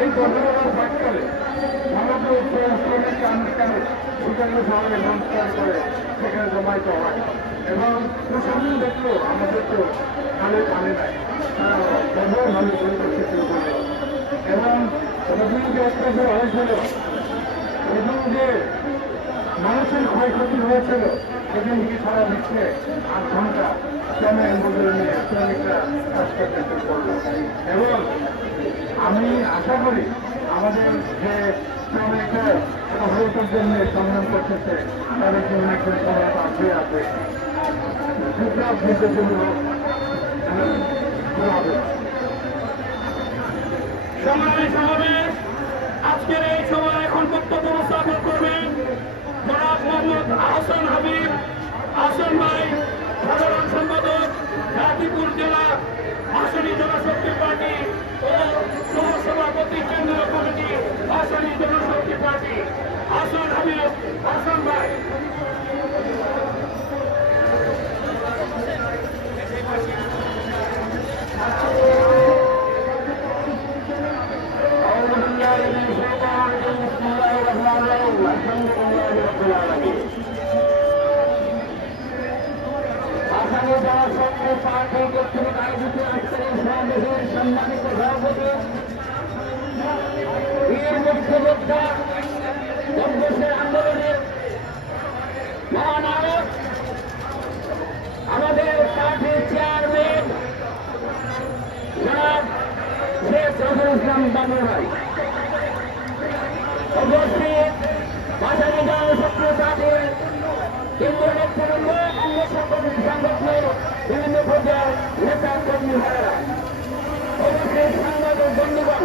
এই গণনার ফ্যাক্টরে সমগ্র শ্রমিক আন্দোলনে সেখানে শহরে সংস্কার করে সেখানে জমাইতে হয় এবং প্রশাসন দেখল আমাদের তো কালে কানে নাই ব্যবহারভাবে পরিবর্তিত করে এবং সেদিন যে অত্যাচার হয়েছিল এবং যে মানুষের ক্ষয়ক্ষতি হয়েছিল। সেদিন থেকে সারা বিশ্বে আট ঘণ্টা। মজুরি নিয়ে শ্রমিকরা কাজ করতে এবং আমি আশা করি আমাদের যে শ্রমিকরা সফলতার জন্য সংগ্রাম করতেছে, তাদের জন্য একটা সহায়তা আছে। আছে সমাবেশ আজকের এই সময় মোহাম্মদ আহসান হাবিব আহসান ভাই, সাধারণ সম্পাদক, গাজীপুর জেলা আসনি জনশক্তি পার্টি ও সহসভাপতি কেন্দ্রীয় কমিটি আসনি জনশক্তি পার্টি আহসান হাবিব আহসান ভাই Thank you. সম্মানিত সভাপতি বীর আন্দোলনের আমাদের পার্টির চেয়ারম্যান জনাব শেখ রবুল ইসলাম বাবু ভাই উপস্থিত জনশক্তি পার্টির বন্ধুগণ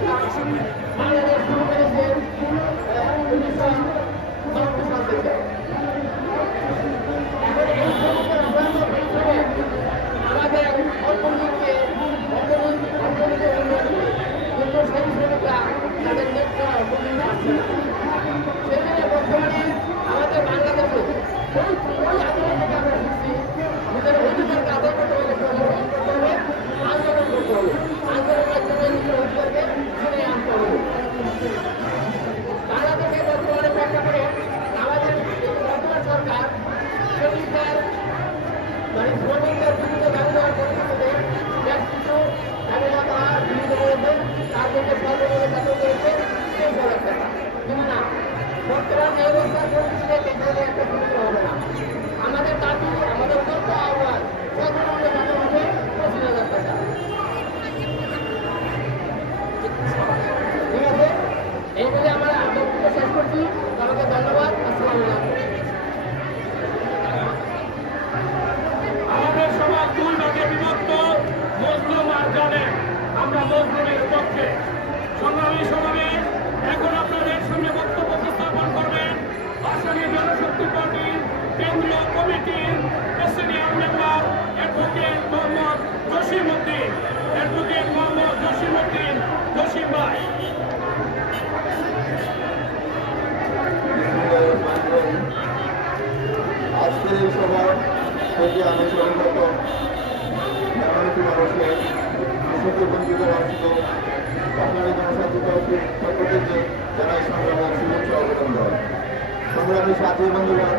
Thank you. বর্তমান হবে না। আমাদের দাবি আমাদের লক্ষ্য আহ্বান সর্বমূল্য শেষ করছি। আমাকে ধন্যবাদ। আসসালামু আলাইকুম। আমাদের সমাজ দুই ভাগে বিভক্ত মজলুম আমরা মজলুমের পক্ষে। সংগ্রামী সমাবেশ কমিটির presidium member advocate Mohammad Jasim Uddin advocate Mohammad Jasim Uddin Jasim ভাই আজকের এই সভা থেকে আমি সর্বত মেহনতি মানুষের কৃষক বঞ্চিত বঞ্চিত বাঙালি জনসাধারণ থেকে জানাই সংগ্রামের শুভেচ্ছা অভিনন্দন। সংগ্রামী সাথী বন্ধুগণ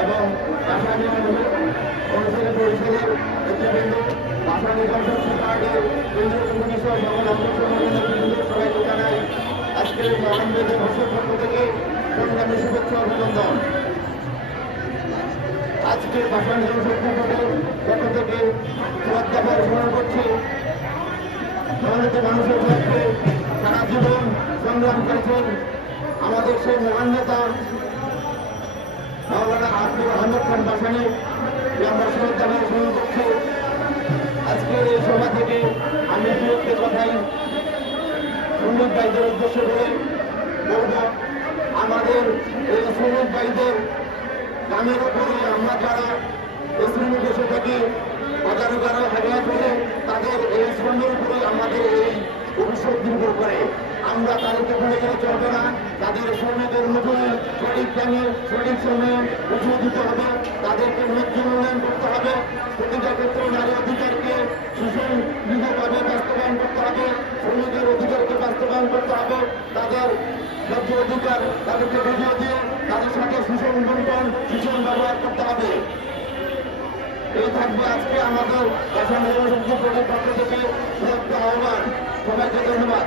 এবং ভাষানী অনুসারী পরিষদের নেতৃবৃন্দ ভাষানী জনশক্তি পার্টির কেন্দ্রীয় কমিটি সহ সকল বৃন্দ সবাইকে জানাই আজকের আনন্দের থেকে সংগ্রামী শুভেচ্ছা আজকে ভাষণ জনশক্তি বোর্ডের পক্ষ থেকে শ্রদ্ধা স্মরণ করছি। মানুষের পক্ষে সংগ্রাম করেছেন আমাদের সেই মহান নেতা মাওলানা আব্দুল আহমদ খান বাসানি আমরা করছি আজকের এই সভা থেকে আমি একটি কথাই উদ্দেশ্য করে বলব, আমাদের এই শ্রমিক ভাইদের গ্রামের উপরে আমরা যারা শ্রমিক এসে থাকি, হাজারো হাজারো হাজার তাদের এই শ্রমের উপরে আমাদের এই ভবিষ্যৎ নির্ভর করে। আমরা তাদেরকে ভুলে গেলে চলবে না। তাদের শ্রমিকের মজুরি সঠিক দামে সঠিক সময়ে বুঝিয়ে দিতে হবে, তাদেরকে ন্যায্য মূল্যায়ন করতে হবে। প্রতিটা ক্ষেত্রে নারী অধিকারকে সুসংহতভাবে বাস্তবায়ন করতে হবে শ্রমিকের অধিকারকে বাস্তবায়ন করতে হবে। তাদের ন্যায্য অধিকার তাদেরকে বুঝিয়ে দিয়ে তাদের সাথে সুষম বন্টন সুষম ব্যবহার করতে হবে। এই থাকবে আজকে আমাদের জনশক্তি বোর্ডের পক্ষ থেকে আহ্বান। সবাইকে ধন্যবাদ।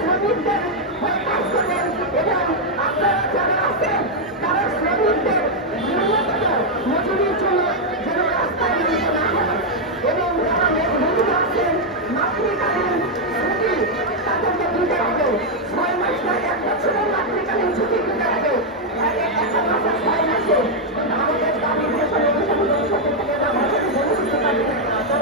শ্রমিকদের হয়ে কাজ করেন এবং আপনারা যারা আছেন তারা শ্রমিকদের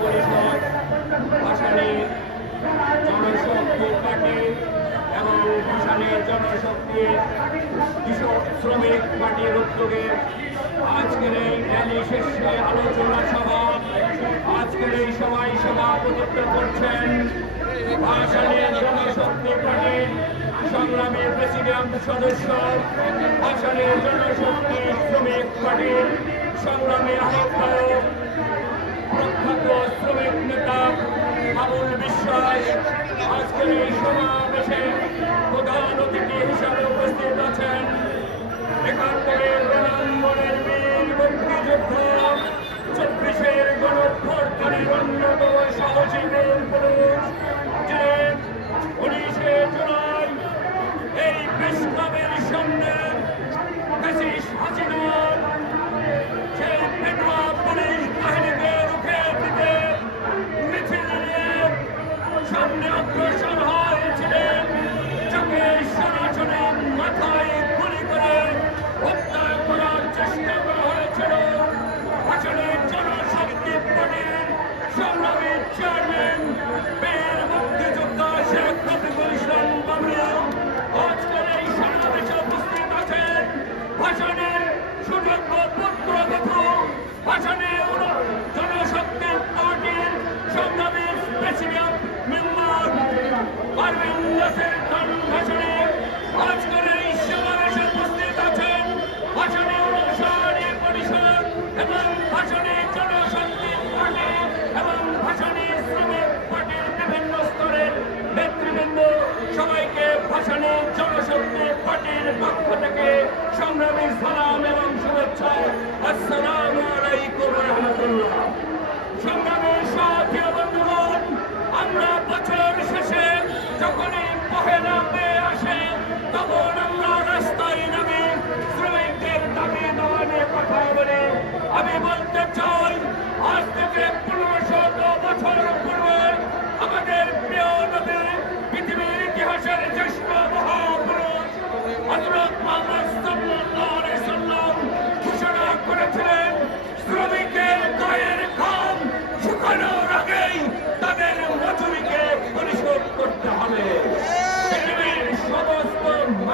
পরিষদ ভাসানী জনশক্তি পার্টি এবং ভাসানীর জনশক্তি কৃষক শ্রমিক পার্টির উদ্যোগে আজকের এই র্যালি আলোচনা সভা। আজকের এই সভায় সভাপতিত্ব করছেন ভাসানীর জনশক্তি পার্টির সংগ্রামী প্রেসিডেন্ট সদস্য ভাসানীর জনশক্তি শ্রমিক পার্টির সংগ্রামী আহ্বায়ক প্রখ্যাত শ্রমিক নেতা আবুল বিশ্বাস আজকের এই সমাবেশে প্রধান অতিথি হিসাবে উপস্থিত আছেন। একাত্তরের রণাঙ্গনের বীর মুক্তিযুদ্ধ, চব্বিশের গণভ্যর্থনের অন্যতম সহজীবন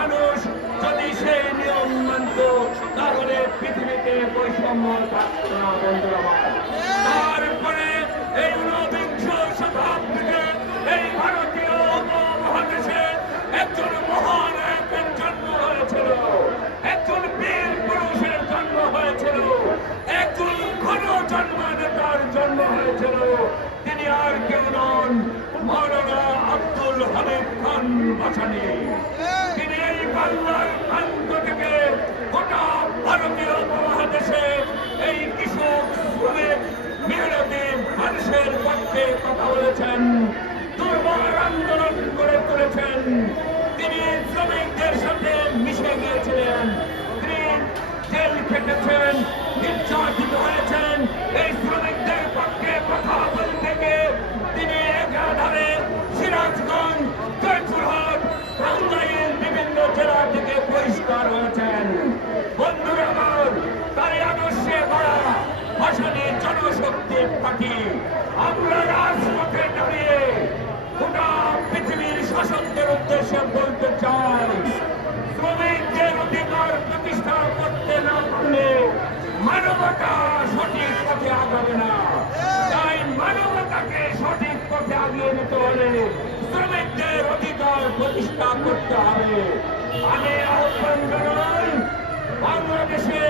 মানুষ যদি সেই নিয়ম মানত, তাহলে পৃথিবীতে বৈষম্য থাকত না তারপরে এই ঊনবিংশ শতাব্দীতে এই ভারতীয় উপমহাদেশে একজন মহানায়কের জন্ম হয়েছিল। একজন বীর পুরুষের জন্ম হয়েছিল। একজন ঘন জন্ম নেতার জন্ম হয়েছিল। তিনি আর কেউ নন, মৌলানা আব্দুল হামিদ খান বাসানি। মেহনতি মানুষের পক্ষে কথা বলেছেন, দুর্বার আন্দোলন করে তুলেছেন। তিনি শ্রমিকদের সাথে মিশে গিয়েছিলেন। তিনি জেল খেটেছেন, নির্যাতিত হয়েছেন। এই শ্রমিকদের পক্ষে কথা বলতে গিয়ে তিনি একাধারে সিরাজগঞ্জ, জয়পুরহাট টাঙ্গাইল বিভিন্ন জেলা থেকে চাই শ্রমিকদের অধিকার প্রতিষ্ঠা করতে না পারলে মানবতা সঠিক পথে আগাবে না তাই মানবতাকে সঠিক পথে আগিয়ে নিতে হলে শ্রমিকদের অধিকার প্রতিষ্ঠা করতে হবে আমি আহ্বান বাংলাদেশে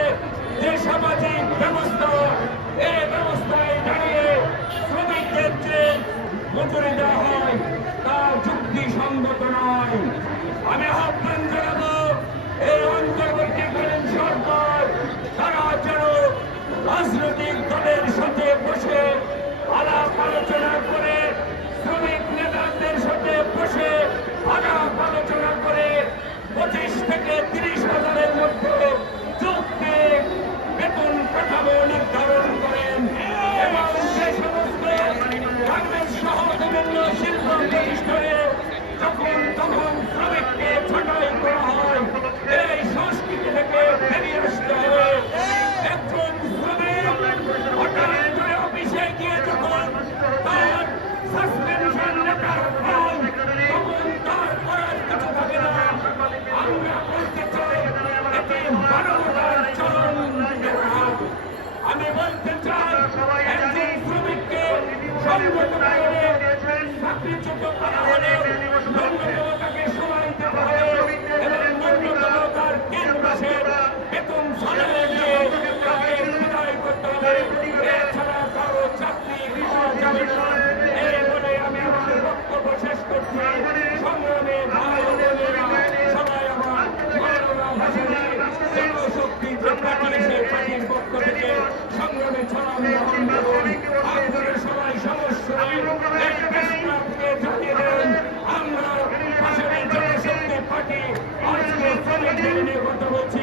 যে সামাজিক ব্যবস্থা এই ব্যবস্থায় দাঁড়িয়ে শ্রমিকদের যে মজুরি দেওয়া হয়, তা যুক্তিসঙ্গত নয়। আমি আহ্বান জানাব, এই অন্তর্বর্তীকালীন সরকার, তারা যেন রাজনৈতিক দলের সাথে বসে আলাপ আলোচনা করে, শ্রমিক নেতাদের সাথে বসে আলাপ আলোচনা করে, পঁচিশ থেকে তিরিশ হাজারের মধ্যে যৌক্তিক বেতন কাঠামো নির্ধারণ করেন। এবং যে সমস্ত গার্মেন্টস সহ বিভিন্ন শিল্প যখন তখন শ্রমিককে ছাঁটাই করা হয়, এই সংস্কৃতি থেকে বেরিয়ে আসতে হবে। একজন শ্রমিক হঠাৎ করে অফিসে গিয়ে যখন তার সাসপেনশন লেটার পায় তখন তার করার কিছু থাকে না। আমরা বলতে চাই, এটি মানবতার চরম আমি বলতে চাই আমরা ভাষণে জনশক্তি পার্টি আজকে শ্রমিকদের নিয়ে কথা বলছি